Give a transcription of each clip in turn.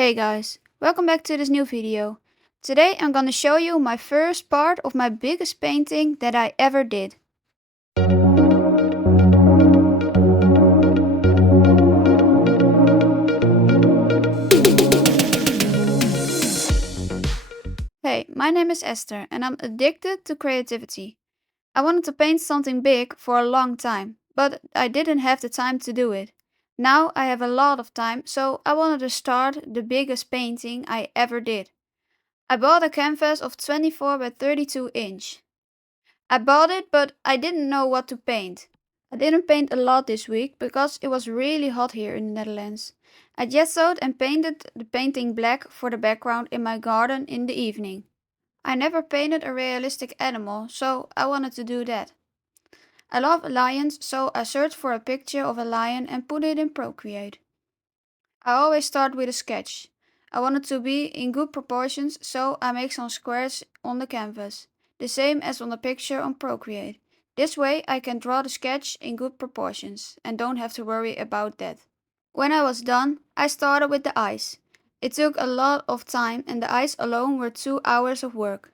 Hey guys, welcome back to this new video. Today I'm gonna show you my first part of my biggest painting that I ever did. Hey, my name is Esther and I'm addicted to creativity. I wanted to paint something big for a long time, but I didn't have the time to do it. Now I have a lot of time, so I wanted to start the biggest painting I ever did. I bought a canvas of 24 by 32 inch. I bought it, but I didn't know what to paint. I didn't paint a lot this week because it was really hot here in the Netherlands. I gessoed and painted the painting black for the background in my garden in the evening. I never painted a realistic animal, so I wanted to do that. I love lions, so I searched for a picture of a lion and put it in Procreate. I always start with a sketch. I want it to be in good proportions, so I make some squares on the canvas, the same as on the picture on Procreate. This way I can draw the sketch in good proportions and don't have to worry about that. When I was done, I started with the eyes. It took a lot of time and the eyes alone were 2 hours of work.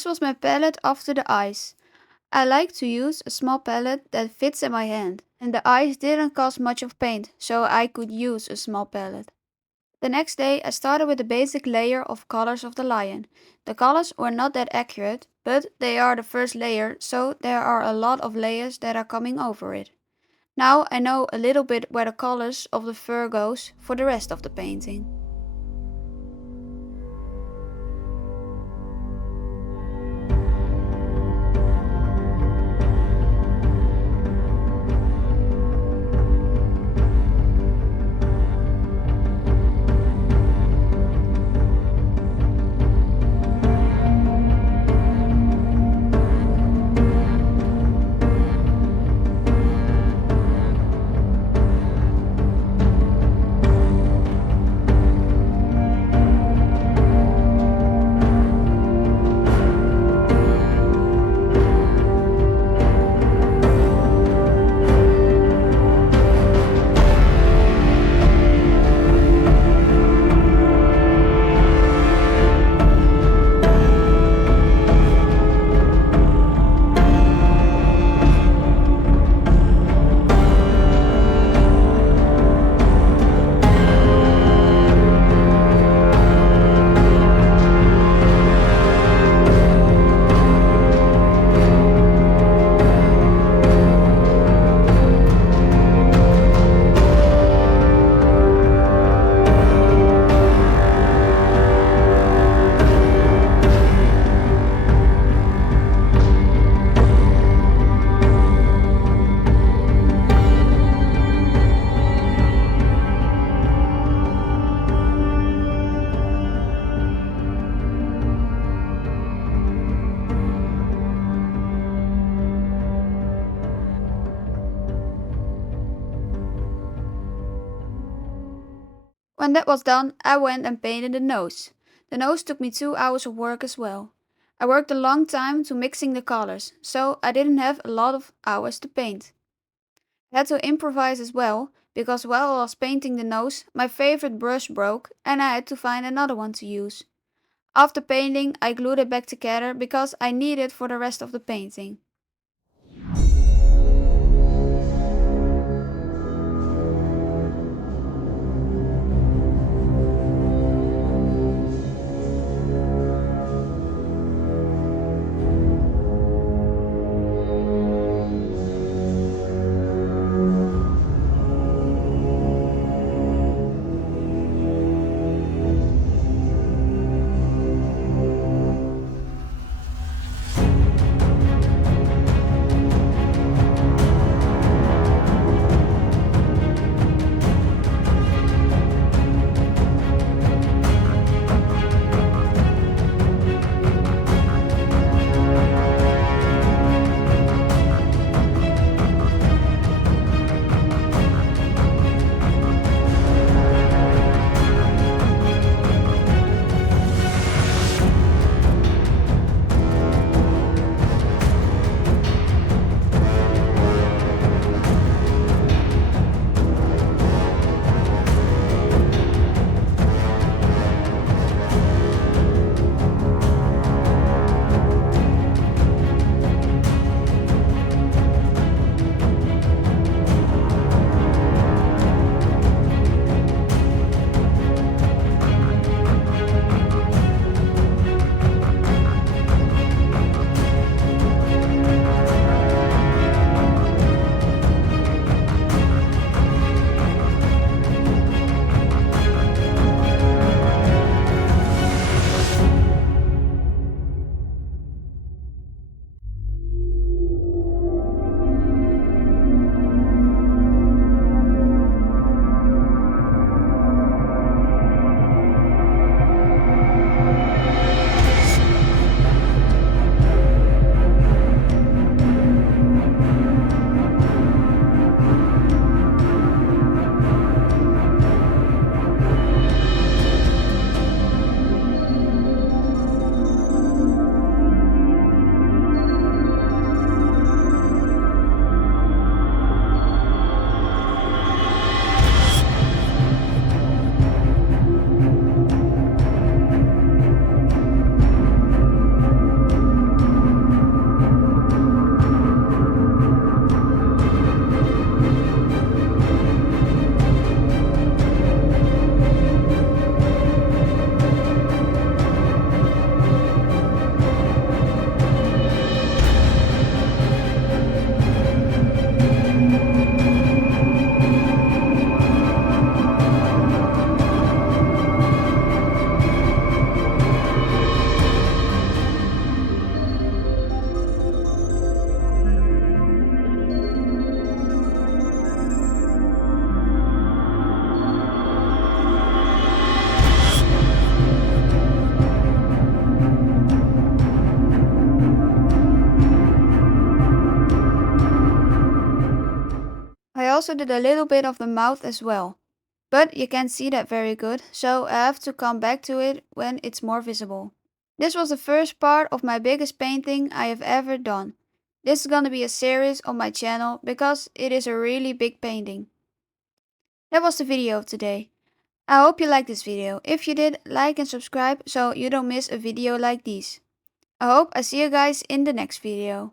This was my palette after the eyes. I like to use a small palette that fits in my hand, and the eyes didn't cost much of paint, so I could use a small palette. The next day I started with the basic layer of colors of the lion. The colors were not that accurate, but they are the first layer, so there are a lot of layers that are coming over it. Now I know a little bit where the colors of the fur goes for the rest of the painting. When that was done, I went and painted the nose. The nose took me 2 hours of work as well. I worked a long time to mixing the colors, so I didn't have a lot of hours to paint. I had to improvise as well, because while I was painting the nose, my favorite brush broke and I had to find another one to use. After painting, I glued it back together because I need it for the rest of the painting. also did a little bit of the mouth as well. But you can't see that very good, so I have to come back to it when it's more visible. This was the first part of my biggest painting I have ever done. This is gonna be a series on my channel because it is a really big painting. That was the video of today. I hope you liked this video. If you did, like and subscribe so you don't miss a video like these. I hope I see you guys in the next video.